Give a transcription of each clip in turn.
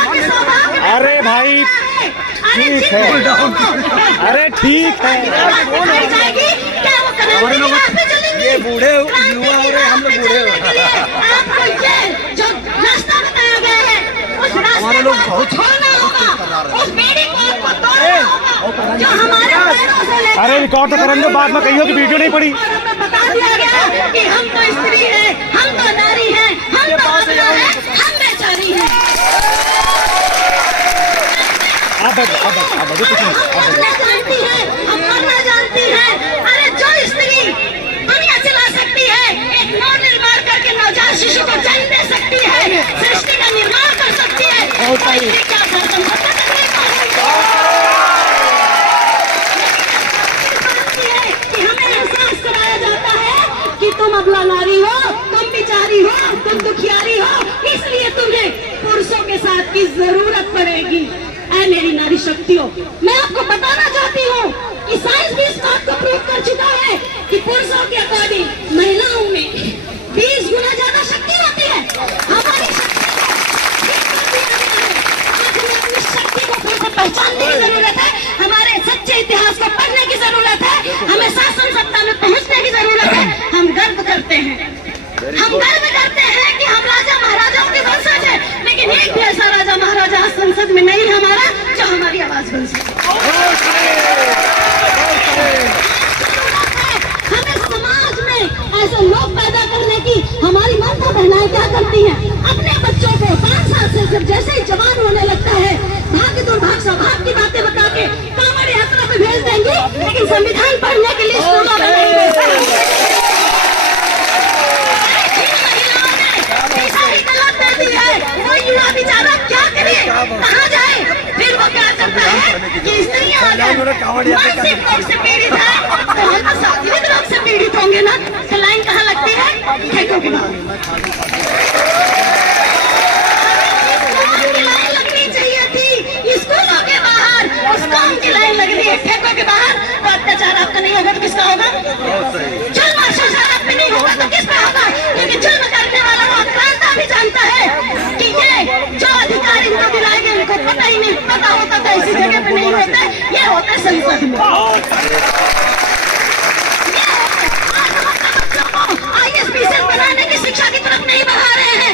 अरे भाई ठीक है, अरे ठीक है। ये बूढ़े युवा हो रहे, हम लोग बूढ़े हो। आपको ये जो रास्ता बताया गया है उस रास्ते को आपको छोड़ना होगा, उस बेड़ी को आपको तोड़ना होगा जो हमारे पैरों से लेकर। अरे रिकॉर्ड तो करेंगे, बाद में कहियो कि वीडियो नहीं पड़ी। हमें बता दिया गया कि हम तो स्त्री है, हम तो नारी है, हम तो महिला है, हम बेचारी है। आप जानती है, हम मरना जानती है। अरे जो स्त्री दुनिया चला सकती है, एक नौ निर्माण करके नवजात शिशु को जन्म दे सकती है, सृष्टि का निर्माण कर सकती है, क्या गर्दन कि हमें एहसास कराया जाता है कि तुम अबला नारी हो, तुम बिचारी हो, तुम दुखियारी हो, इसलिए तुम्हें पुरुषों के साथ की जरूरत पड़ेगी। ऐ मेरी नारी शक्तियों, मैं आपको बताना चाहती हूँ कि साइंस भी इस बात को प्रूव कर चुका है कि पुरुषों के अकॉर्डिंग महिलाओं में 20 गुना ज्यादा शक्ति होती है। हमारी शक्ति अपनी शक्ति को फिर से पहचानने की जरूरत है, हमारे सच्चे इतिहास को पढ़ने की जरूरत है, हमें शासन सत्ता में पहुँचने की जरूरत है। हम गर्व करते हैं, हम गर्व करते हैं कि हम राजा महाराजाओं के वंशज हैं, लेकिन एक भी ऐसा राजा महाराजा संसद में नहीं हमारा जो हमारी आवाज बन सके। हमें समाज में ऐसे लोग पैदा करने की हमारी माता बहनाएं क्या करती हैं, अपने बच्चों को 5 साल से जब जैसे ही जवान होने लगता है भाग दुर्भाग स्वभाव की बातें बता के कांवड़ यात्रा पे भेज देंगे, लेकिन संविधान पढ़ने के लिए स्कूलों में नहीं भेजते। वो युवा बेचारा क्या करे, कहाँ जाए? फिर वो क्या करता है कि स्त्रियां अगर मानसिक रोग से पीड़ित है तो हम तो शारीरिक रोग से पीड़ित होंगे ना। तो लाइन कहाँ लगती है? ठेकों के बाहर लाइन लगनी चाहिए थी, स्कूलों के बाहर उस काम की लाइन लग रही है ठेकों के बाहर। तो अत्याचार आपका नहीं होगा तो किसका होगा? जुल्म शोषण आप पे नहीं होगा तो किसका होगा? क्योंकि जुल्म करने वाला वो आक्रांता भी जानता है कि ये जो अधिकार इनको दिलाए गए इनको पता ही नहीं, पता होता तो ऐसी जगह पे नहीं होता, ये होता संसद में। IAS बनाने की शिक्षा की तरफ नहीं बढ़ा रहे हैं।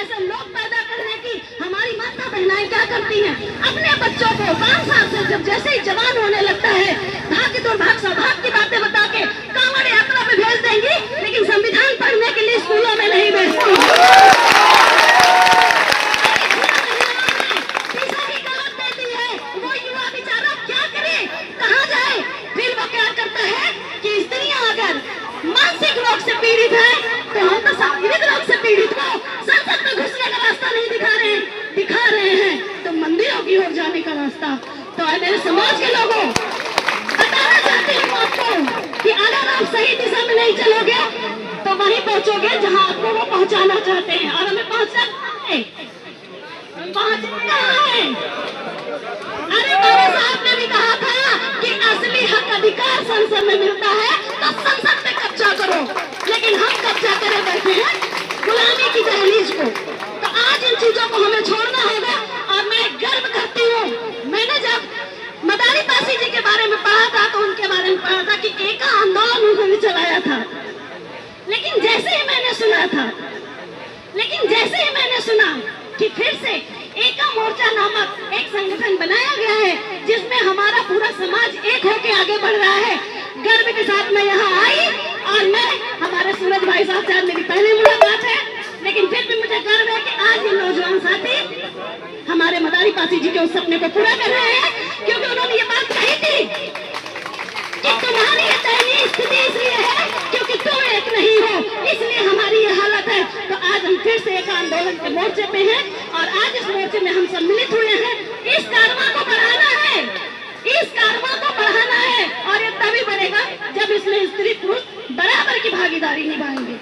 ऐसे लोग पैदा करने की हमारी माता बहनाएं क्या करती हैं, अपने बच्चों को 5 साल से जब जैसे ही जवान होने लगता है भाग दुर्भाग स्वभाव की बातें बता के कांवड़ यात्रा में भेज देंगी, लेकिन संविधान पढ़ने के लिए स्कूलों में नहीं भेजती। वो युवा बेचारा क्या करे, कहाँ जाए? फिर वो क्या करता है कि स्त्रियां अगर मानसिक रोग से पीड़ित है तो हम तो शारीरिक रोग से पीड़ित को संसद में घुसने का रास्ता नहीं दिखा रहे हैं तो मंदिरों की ओर जाने का रास्ता। तो मेरे समाज के लोगों बताना चाहती हूँ आपको कि अगर आप सही दिशा में नहीं चलोगे तो वहीं पहुंचोगे जहां आपको वो पहुंचाना चाहते हैं। और हमें पहुंचना है। अरे बाबा साहब ने भी कहा था कि असली हक अधिकार संसद में मिलता है तो संसद में कब्जा करो, लेकिन हम कब्जा करे बैठे हैं गुलामी की दहलीज को। तो आज इन चीजों को हमें छोड़ना होगा। और मैं गर्व करती हूँ, मैंने जब मदारी पासी जी के बारे में पढ़ा था तो उनके बारे में पढ़ा था कि एक आंदोलन उन्होंने चलाया था, लेकिन जैसे ही मैंने सुना कि फिर से एका मोर्चा नामक एक संगठन बनाया गया है जिसमें हमारा पूरा समाज एक होकर आगे बढ़ रहा है, गर्व के साथ मैं यहाँ आई। और मैं हमारे सूरज भाई साहब से आज मेरी पहली मुलाकात है, लेकिन फिर भी मुझे गर्व है कि आज ये नौजवान साथी हमारे मदारी पासी जी के उस सपने को पूरा कर रहे हैं, क्योंकि उन्होंने ये बात कही थी कि तुम्हारी ये दयनीय स्थिति इसलिए है क्योंकि तुम एक नहीं हो, इसलिए हमारी ये हालत है। तो आज हम फिर से एक आंदोलन के मोर्चे पे हैं और आज इस मोर्चे में हम सम्मिलित हुए हैं। इस कारवां को बढ़ाना है, और ये तभी बढ़ेगा जब इसमें स्त्री पुरुष बराबर की भागीदारी निभाएंगे।